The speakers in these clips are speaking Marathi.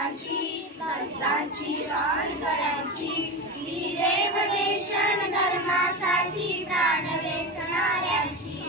देवांची संतांची वानकऱ्यांची ही देवदेशन धर्मासाठी प्राण वेचणाऱ्यांची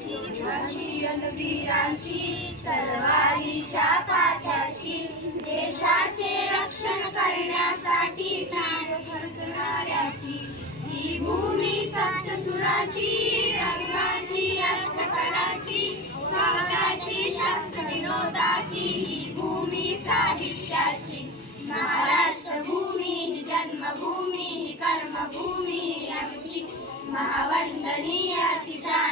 वीरांची वीरांची तलवारीच्या काठ्याची देशाचे रक्षण करण्यासाठी प्राण खर्चणाऱ्याची ही भूमी सप्तसुराची रंगाची अष्टकलाची काव्याची शास्त्र विनोदाची ही भूमी साहित्याची महाराष्ट्र भूमी ही जन्मभूमी ही कर्मभूमी आमची महावंदनीय तिचा